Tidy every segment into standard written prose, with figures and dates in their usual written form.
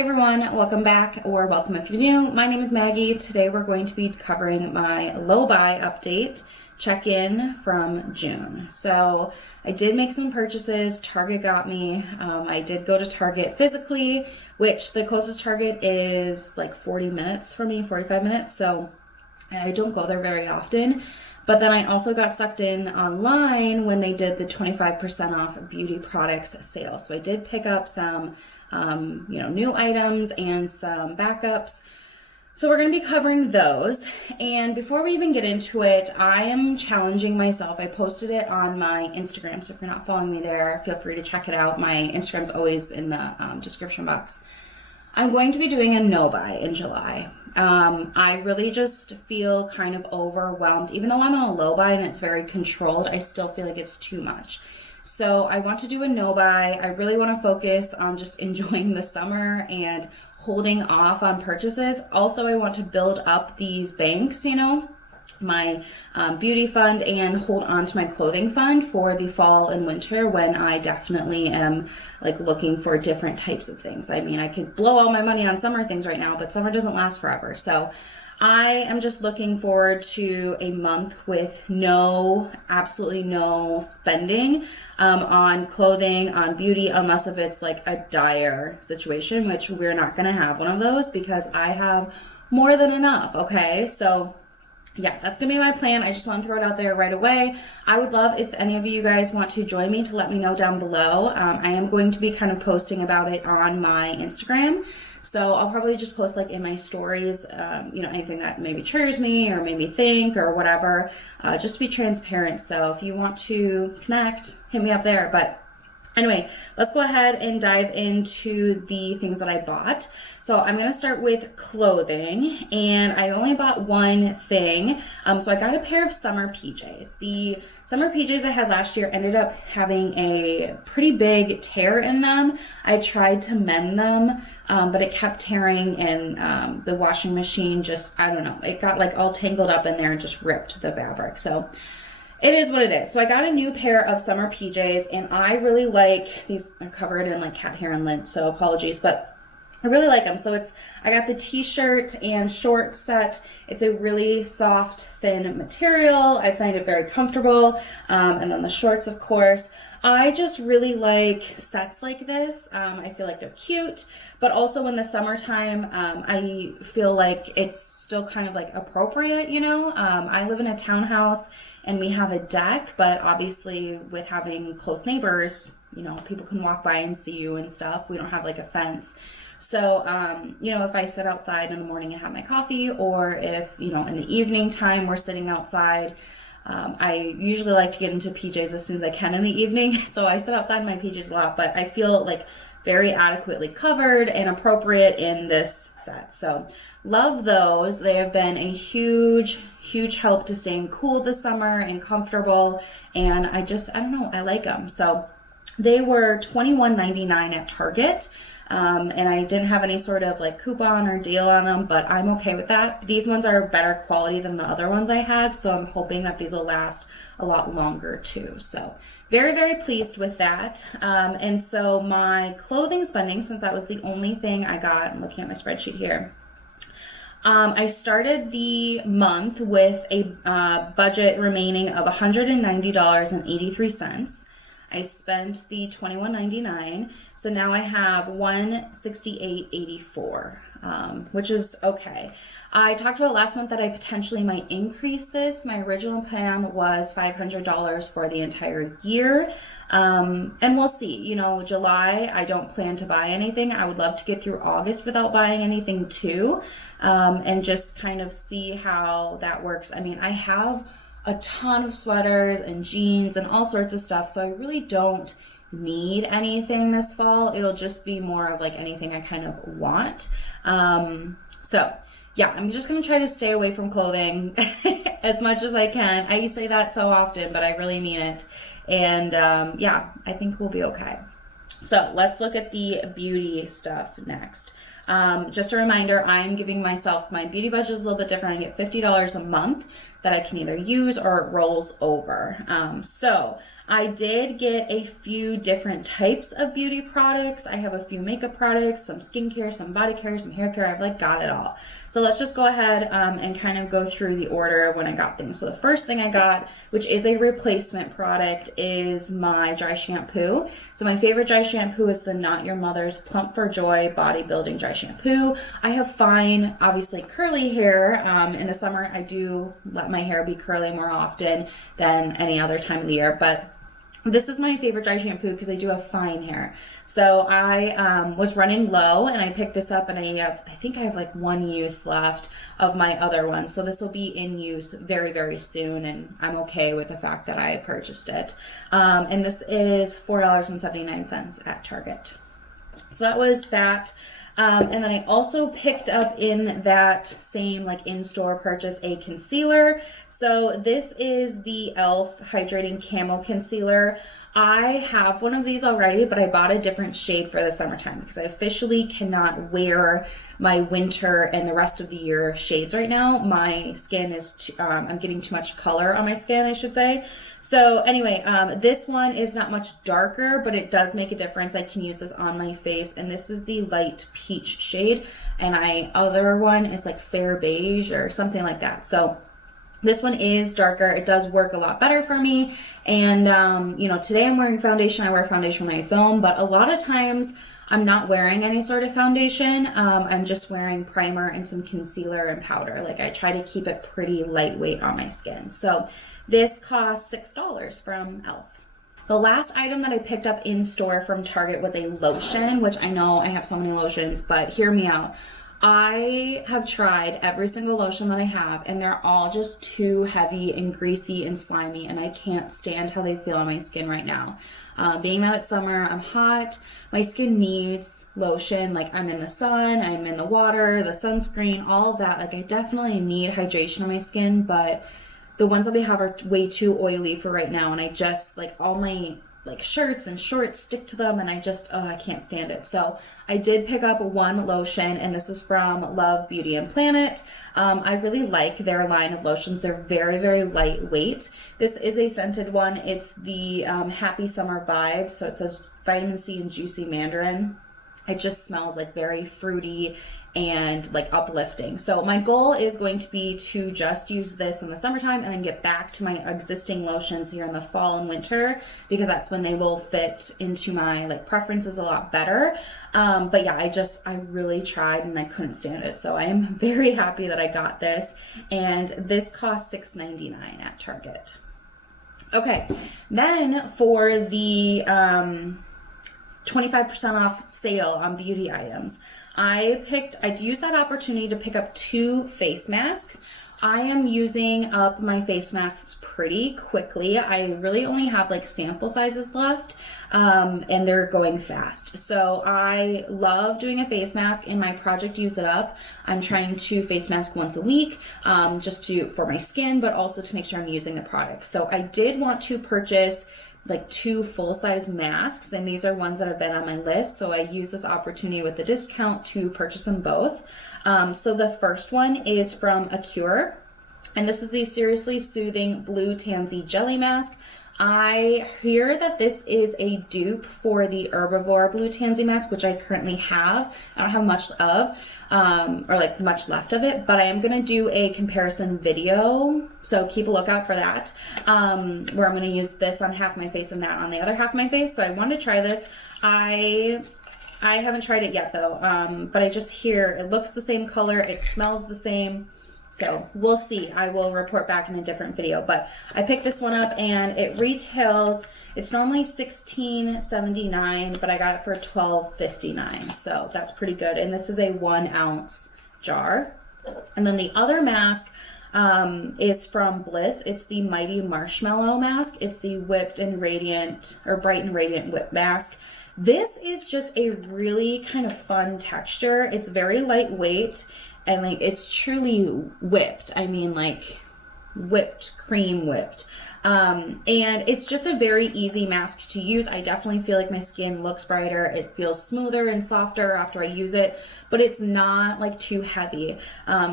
Hey everyone, welcome back, or welcome if you're new. My name is Maggie. Today we're going to be covering my low buy update check-in from June. So I did make some purchases. Target got me. I did go to Target physically, which the closest Target is like 40 minutes for me, 45 minutes. So I don't go there very often. But then I also got sucked in online when they did the 25% off beauty products sale. So I did pick up some new items and some backups. So we're going to be covering those. And before we even get into it, I am challenging myself. I posted it on my Instagram. So if you're not following me there, feel free to check it out. My Instagram's always in the description box. I'm going to be doing a no buy in July. I really just feel kind of overwhelmed. Even though I'm on a low buy and it's very controlled, I still feel like it's too much. So I want to do a no buy. I really want to focus on just enjoying the summer and holding off on purchases. Also, I want to build up these banks, my beauty fund, and hold on to my clothing fund for the fall and winter when I definitely am looking for different types of things. I mean, I could blow all my money on summer things right now, but summer doesn't last forever. So I am just looking forward to a month with absolutely no spending on clothing, on beauty, unless if it's like a dire situation, which we're not going to have one of those because I have more than enough. Okay, so yeah, that's going to be my plan. I just want to throw it out there right away. I would love if any of you guys want to join me to let me know down below. I am going to be kind of posting about it on my Instagram. So I'll probably just post in my stories, anything that maybe triggers me or made me think or whatever, just to be transparent. So if you want to connect, hit me up there. But anyway, let's go ahead and dive into the things that I bought. So I'm going to start with clothing, and I only bought one thing. So I got a pair of summer PJs. The summer PJs I had last year ended up having a pretty big tear in them. I tried to mend them, but it kept tearing, and the washing machine it got all tangled up in there and just ripped the fabric. So it is what it is. So I got a new pair of summer PJs, and I really like these. Are covered in cat hair and lint, so apologies, but I really like them. So I got the t-shirt and short set. It's a really soft, thin material. I find it very comfortable. And then the shorts, of course. I just really like sets like this. I feel like they're cute, but also in the summertime, I feel like it's still kind of appropriate, I live in a townhouse and we have a deck, but obviously with having close neighbors, people can walk by and see you and stuff. We don't have a fence. So, if I sit outside in the morning and have my coffee, or if, in the evening time we're sitting outside, I usually like to get into PJs as soon as I can in the evening. So I sit outside in my PJs a lot, but I feel very adequately covered and appropriate in this set. So love those. They have been a huge, huge help to staying cool this summer and comfortable. And I don't know, I like them. So they were $21.99 at Target. And I didn't have any sort of coupon or deal on them, but I'm okay with that. These ones are better quality than the other ones I had, so I'm hoping that these will last a lot longer too. So very, very pleased with that. And so my clothing spending, since that was the only thing I got, I'm looking at my spreadsheet here. I started the month with a budget remaining of $190.83. I spent the $21.99, so now I have $168.84, which is okay. I talked about last month that I potentially might increase this. My original plan was $500 for the entire year, and we'll see. July, I don't plan to buy anything. I would love to get through August without buying anything too, and just kind of see how that works. I mean, I have a ton of sweaters and jeans and all sorts of stuff, so I really don't need anything this fall. It'll just be more of anything I kind of want. So yeah, I'm just gonna try to stay away from clothing as much as I can. I say that so often, but I really mean it. And yeah, I think we'll be okay. So let's look at the beauty stuff next. Just a reminder, I am giving myself, my beauty budget is a little bit different. I get $50 a month that I can either use or it rolls over. So I did get a few different types of beauty products. I have a few makeup products, some skincare, some body care, some hair care. I've like got it all. So let's just go ahead and kind of go through the order of when I got things. So the first thing I got, which is a replacement product, is my dry shampoo. So my favorite dry shampoo is the Not Your Mother's Plump for Joy Bodybuilding Dry Shampoo. I have fine, obviously curly hair. In the summer, I do let my hair be curly more often than any other time of the year, but this is my favorite dry shampoo because I do have fine hair. So I was running low and I picked this up, and I think I have like one use left of my other one. So this will be in use very, very soon, and I'm okay with the fact that I purchased it. And this is $4.79 at Target. So that was that. And then I also picked up in that same like in-store purchase a concealer. So this is the e.l.f. Hydrating Camo Concealer. I have one of these already, but I bought a different shade for the summertime because I officially cannot wear my winter and the rest of the year shades right now. My skin is, I'm getting too much color on my skin, I should say. So anyway, this one is not much darker, but it does make a difference. I can use this on my face, and this is the light peach shade, and other one is like fair beige or something like that. So this one is darker. It does work a lot better for me. And, today I'm wearing foundation. I wear foundation when I film, but a lot of times I'm not wearing any sort of foundation. I'm just wearing primer and some concealer and powder. Like I try to keep it pretty lightweight on my skin. So this costs $6 from e.l.f. The last item that I picked up in store from Target was a lotion, which I know I have so many lotions, but hear me out. I have tried every single lotion that I have, and they're all just too heavy and greasy and slimy, and I can't stand how they feel on my skin right now. Being that it's summer, I'm hot, my skin needs lotion. Like I'm in the sun, I'm in the water, the sunscreen, all of that. Like I definitely need hydration on my skin, but the ones that we have are way too oily for right now, and I just like all my like shirts and shorts stick to them, and I can't stand it. So I did pick up one lotion, and this is from Love Beauty and Planet. I really like their line of lotions. They're very, very lightweight. This is a scented one. It's the Happy Summer Vibe. So it says vitamin C and juicy mandarin. It just smells like very fruity and like uplifting. So my goal is going to be to just use this in the summertime and then get back to my existing lotions here in the fall and winter, because that's when they will fit into my like preferences a lot better. But yeah, I really tried and I couldn't stand it. So I am very happy that I got this, and this cost $6.99 at Target. Okay, then for the 25% off sale on beauty items, I used that opportunity to pick up 2 face masks. I am using up my face masks pretty quickly. I really only have like sample sizes left, and they're going fast. So I love doing a face mask, and my project used it up. I'm trying to face mask once a week, for my skin, but also to make sure I'm using the product. So I did want to purchase like 2 full-size masks, and these are ones that have been on my list, so I use this opportunity with the discount to purchase them both. So the first one is from Acure, and this is the Seriously Soothing Blue Tansy Jelly Mask. I hear that this is a dupe for the Herbivore Blue Tansy Mask, which I currently have. I don't have much of, or like much left of it, but I am going to do a comparison video, so keep a lookout for that, where I'm going to use this on half my face and that on the other half of my face. So I wanted to try this. I haven't tried it yet though, but I just hear it looks the same color, it smells the same. So we'll see. I will report back in a different video, but I picked this one up and it retails, it's normally $16.79, but I got it for $12.59. So that's pretty good. And this is a 1 ounce jar. And then the other mask is from Bliss. It's the Mighty Marshmallow Mask. It's the Whipped and Radiant, or Bright and Radiant Whip Mask. This is just a really kind of fun texture. It's very lightweight. And like it's truly whipped. I mean like whipped cream whipped. And it's just a very easy mask to use. I definitely feel like my skin looks brighter. It feels smoother and softer after I use it, but it's not like too heavy.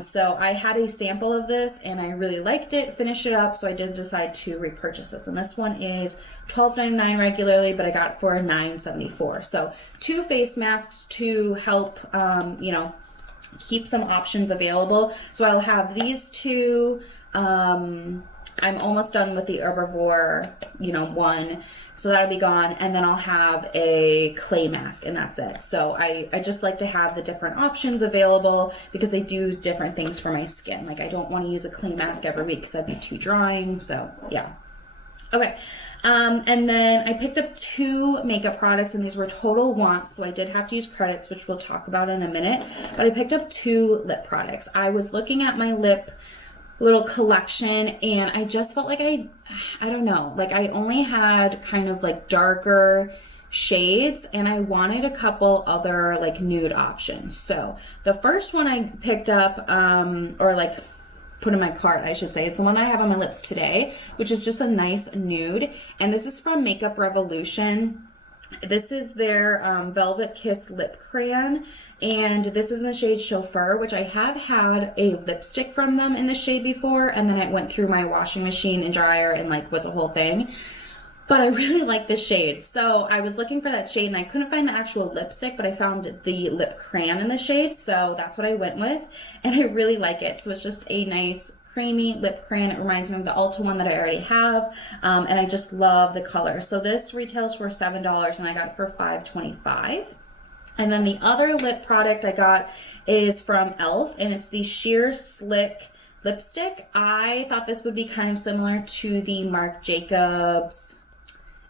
So I had a sample of this and I really liked it, finished it up, so I did decide to repurchase this. And this one is $12.99 regularly, but I got it for $9.74. So 2 face masks to help, you know, keep some options available. So I'll have these 2. I'm almost done with the herbivore, you know, one, so that'll be gone, and then I'll have a clay mask, and that's it. So I just like to have the different options available because they do different things for my skin. Like, I don't want to use a clay mask every week because that'd be too drying. So yeah. Okay. And then I picked up 2 makeup products, and these were total wants, so I did have to use credits, which we'll talk about in a minute. But I picked up 2 lip products. I was looking at my lip little collection and I just felt like I don't know, like I only had kind of like darker shades and I wanted a couple other like nude options. So the first one I picked up, or like put in my cart, I should say, is the one that I have on my lips today, which is just a nice nude. And this is from Makeup Revolution. This is their Velvet Kiss Lip Crayon, and this is in the shade Chauffeur, which I have had a lipstick from them in the shade before, and then it went through my washing machine and dryer and like was a whole thing. But I really like this shade, so I was looking for that shade and I couldn't find the actual lipstick, but I found the lip crayon in the shade, so that's what I went with, and I really like it. So it's just a nice creamy lip crayon. It reminds me of the Ulta one that I already have, and I just love the color. So this retails for $7 and I got it for $5.25. And then the other lip product I got is from e.l.f. and it's the Sheer Slick lipstick. I thought this would be kind of similar to the Marc Jacobs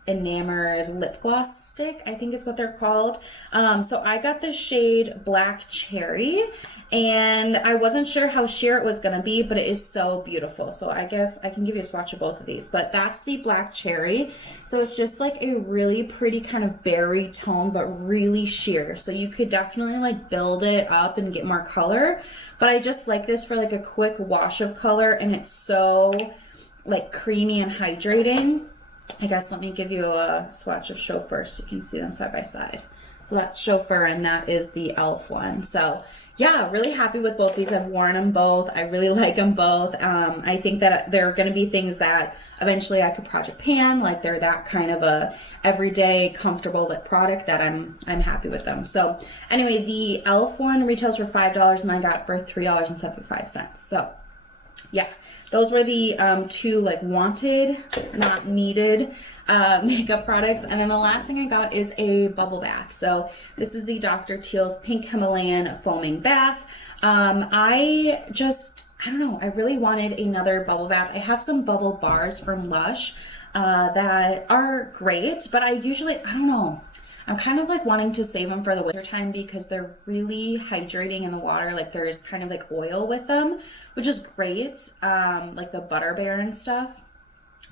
Enamored lip gloss stick, I think is what they're called. So I got the shade Black Cherry, and I wasn't sure how sheer it was going to be, but it is so beautiful. So I guess I can give you a swatch of both of these, but that's the Black Cherry. So it's just like a really pretty kind of berry tone, but really sheer. So you could definitely like build it up and get more color, but I just like this for like a quick wash of color, and it's so like creamy and hydrating. I guess let me give you a swatch of Chauffeur so you can see them side by side. So that's Chauffeur and that is the e.l.f. one. So yeah, really happy with both these. I've worn them both. I really like them both. I think that they're going to be things that eventually I could project pan. Like they're that kind of a everyday comfortable lip product that I'm happy with them. So anyway, the e.l.f. one retails for $5 and I got it for $3.75. So yeah, those were the 2 like wanted, not needed makeup products. And then the last thing I got is a bubble bath. So this is the Dr. Teal's Pink Himalayan Foaming Bath. I don't know, I really wanted another bubble bath. I have some bubble bars from Lush that are great, but I don't know. I'm kind of like wanting to save them for the winter time because they're really hydrating in the water. Like there's kind of like oil with them, which is great. Like the Butter Bear and stuff.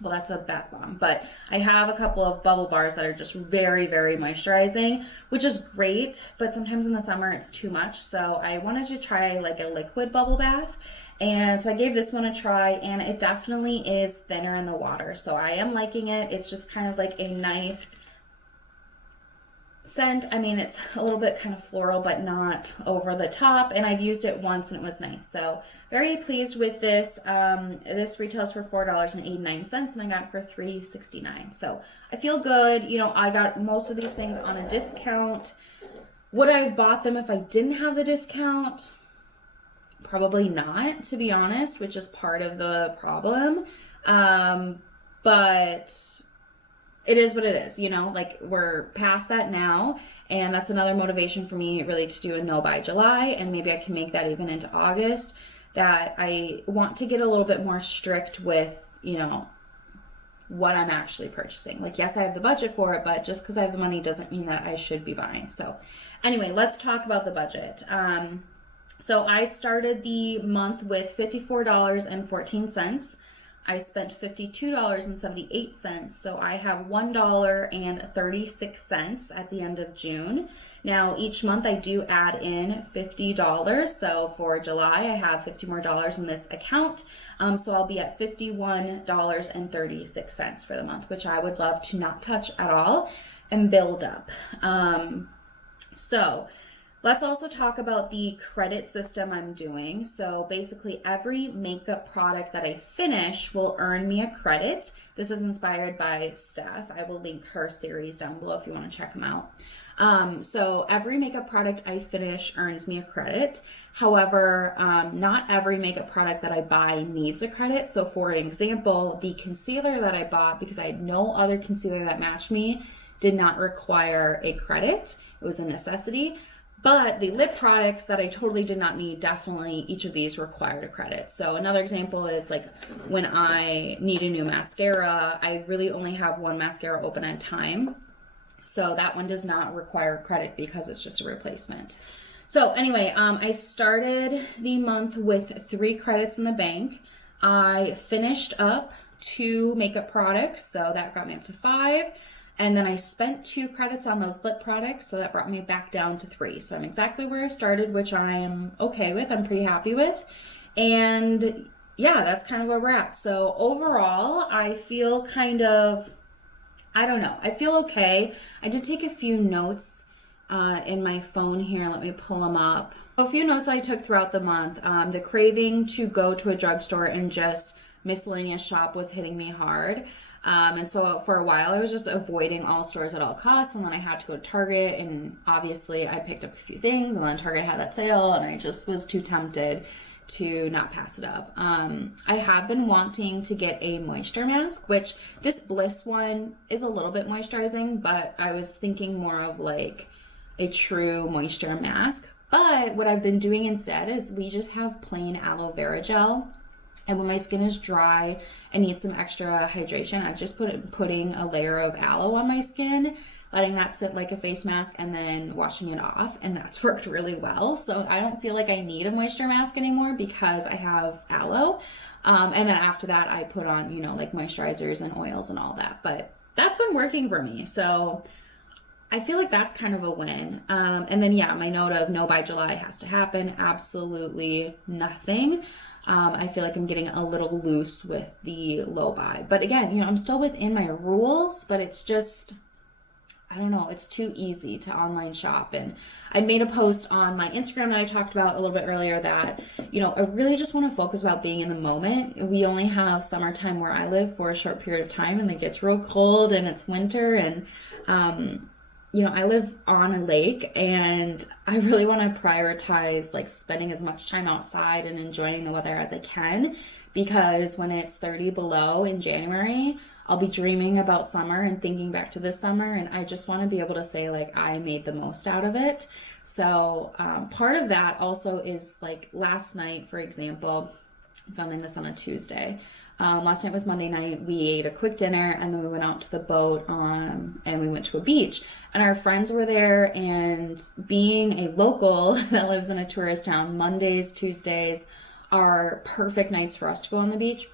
Well, that's a bath bomb, but I have a couple of bubble bars that are just very, very moisturizing, which is great. But sometimes in the summer it's too much. So I wanted to try like a liquid bubble bath. And so I gave this one a try, and it definitely is thinner in the water. So I am liking it. It's just kind of like a nice scent. I mean, it's a little bit kind of floral, but not over the top. And I've used it once and it was nice. So very pleased with this. This retails for $4.89 and I got it for $3.69. So I feel good. You know, I got most of these things on a discount. Would I have bought them if I didn't have the discount? Probably not, to be honest, which is part of the problem. But it is what it is, you know, like we're past that now. And that's another motivation for me really to do a no buy July. And maybe I can make that even into August, that I want to get a little bit more strict with, you know, what I'm actually purchasing. Like, yes, I have the budget for it, but just because I have the money doesn't mean that I should be buying. So anyway, let's talk about the budget. So I started the month with $54.14. I spent $52.78, so I have $1.36 at the end of June. Now, each month I do add in $50. So for July, I have $50 more in this account. So I'll be at $51.36 for the month, which I would love to not touch at all and build up. So let's also talk about the credit system I'm doing. So basically every makeup product that I finish will earn me a credit. This is inspired by Steph. I will link her series down below if you want to check them out. So every makeup product I finish earns me a credit. However, not every makeup product that I buy needs a credit. So for example, the concealer that I bought, because I had no other concealer that matched me, did not require a credit. It was a necessity. But the lip products that I totally did not need, definitely each of these required a credit. So another example is like when I need a new mascara, I really only have one mascara open at a time. So that one does not require credit because it's just a replacement. So anyway, I started the month with 3 credits in the bank. I finished up 2 makeup products, so that got me up to 5. And then I spent 2 credits on those lip products, so that brought me back down to 3. So I'm exactly where I started, which I am okay with. I'm pretty happy with. And yeah, that's kind of where we're at. So overall, I feel kind of, I don't know, I feel okay. I did take a few notes in my phone here. Let me pull them up. A few notes I took throughout the month. The craving to go to a drugstore and just miscellaneous shop was hitting me hard. And so for a while I was just avoiding all stores at all costs, and then I had to go to Target, and obviously I picked up a few things, and then Target had that sale and I just was too tempted to not pass it up. I have been wanting to get a moisture mask, which this Bliss one is a little bit moisturizing, but I was thinking more of like a true moisture mask. But what I've been doing instead is we just have plain aloe vera gel. And when my skin is dry and needs some extra hydration, I've just putting a layer of aloe on my skin, letting that sit like a face mask, and then washing it off. And that's worked really well. So I don't feel like I need a moisture mask anymore because I have aloe. And then after that, I put on, you know, like moisturizers and oils and all that. But that's been working for me. So I feel like that's kind of a win. And then, yeah, my note of no by July has to happen. Absolutely nothing. I feel like I'm getting a little loose with the low buy. But again, you know, I'm still within my rules, but it's just, I don't know, it's too easy to online shop. And I made a post on my Instagram that I talked about a little bit earlier that, you know, I really just want to focus about being in the moment. We only have summertime where I live for a short period of time, and it gets real cold and it's winter, and you know, I live on a lake, and I really want to prioritize like spending as much time outside and enjoying the weather as I can, because when it's 30 below in January, I'll be dreaming about summer and thinking back to this summer, and I just want to be able to say like I made the most out of it. So part of that also is like last night, for example, I'm filming this on a Tuesday. Last night was Monday night. We ate a quick dinner, and then we went out to the boat and we went to a beach, and our friends were there. And being a local that lives in a tourist town, Mondays, Tuesdays are perfect nights for us to go on the beach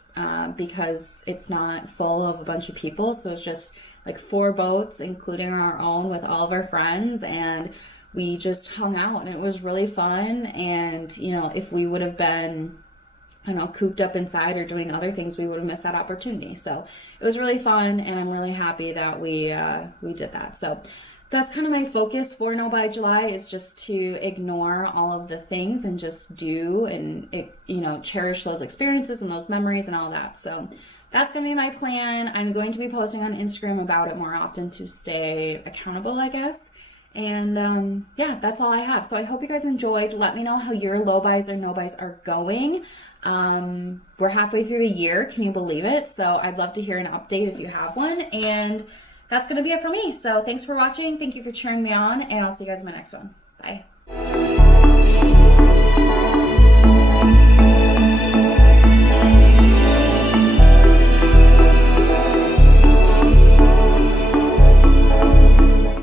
because it's not full of a bunch of people. So it's just like 4 boats, including our own, with all of our friends, and we just hung out, and it was really fun. And, you know, if we would have been, I don't know, cooped up inside or doing other things, we would have missed that opportunity. So it was really fun, and I'm really happy that we did that. So that's kind of my focus for No by July, is just to ignore all of the things and just do and, you know, cherish those experiences and those memories and all that. So that's going to be my plan. I'm going to be posting on Instagram about it more often to stay accountable, I guess. And yeah, that's all I have. So I hope you guys enjoyed. Let me know how your low buys or no buys are going. We're halfway through the year. Can you believe it? So I'd love to hear an update if you have one. And that's going to be it for me. So thanks for watching. Thank you for cheering me on, and I'll see you guys in my next one. Bye.